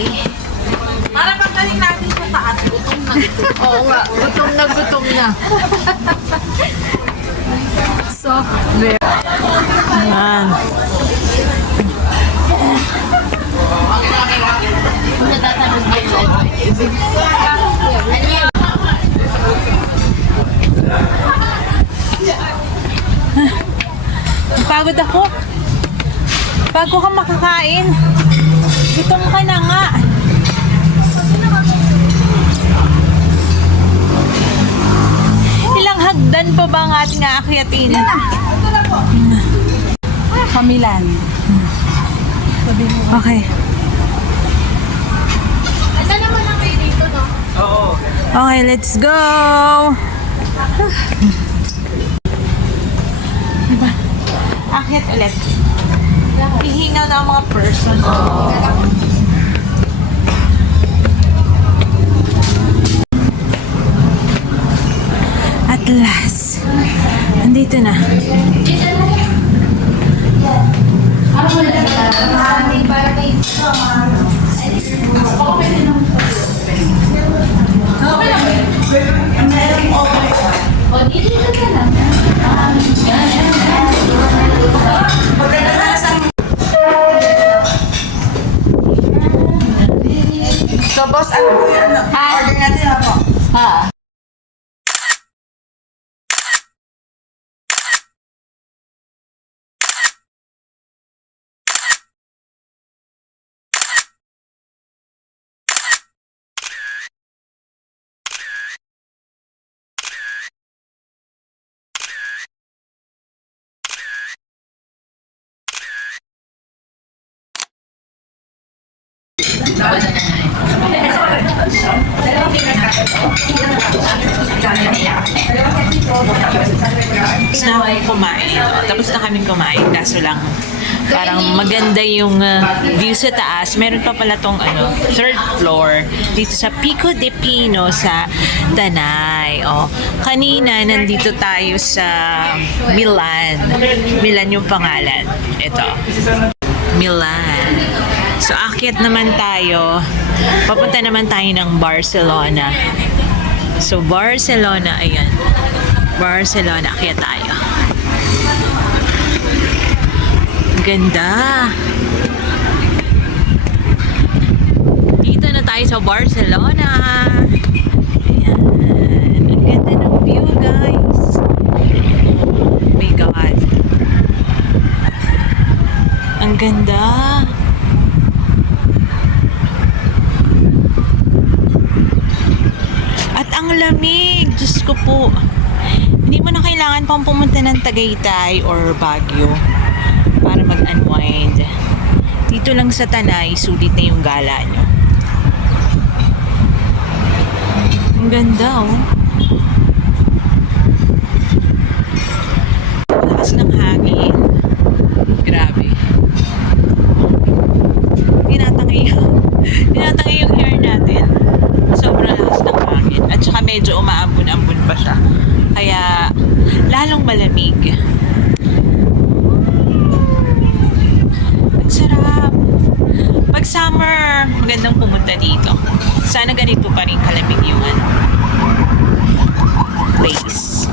Tanay. Para pagdating natin sa taas, gutom na gutom. Oo nga, gutom na. Soft bear. Ayan. Natatanong din lang. Pagod ako. Bago ka makakain. Gutom ka na nga. Ilang hagdan pa ba ang ating aakyatin? Kamilan. Okay. Asa naman lang kayo dito, no? Okay, let's go! Diba? Akyat ulit. Hihinga na ang mga person. At last, nandito na. So, boss, ano po yun? Order natin ako. Tapos na akong kumain. Tapos na kaming kumain. Kaso lang, parang maganda yung view sa taas. Meron pa pala tong third floor dito sa Pico de Pino sa Tanay. Kanina, nandito tayo sa Milan. Milan yung pangalan. Ito. Milan. So, akyat naman tayo. Papunta naman tayo ng Barcelona. So, Barcelona, ayan. Barcelona, akyat tayo. Ganda. Dito na tayo sa Barcelona. Ayan. Ang ganda ng view, guys. Oh my God. Ang ganda. At ang lamig. Diyos ko po. Hindi mo na kailangan pang pumunta ng Tagaytay or Baguio para mag-unwind. Dito lang sa Tanay, sulit na yung gala nyo. Ang ganda, oh. Lakas ng hangin. Grabe. Tinatangay yung hair natin. Sobrang lakas ng hangin. At saka medyo umaambun-ambun pa siya. Kaya lalong malamig. Ang sarap. Pag summer, magandang pumunta dito. Sana ganito pa rin kalamig yung place.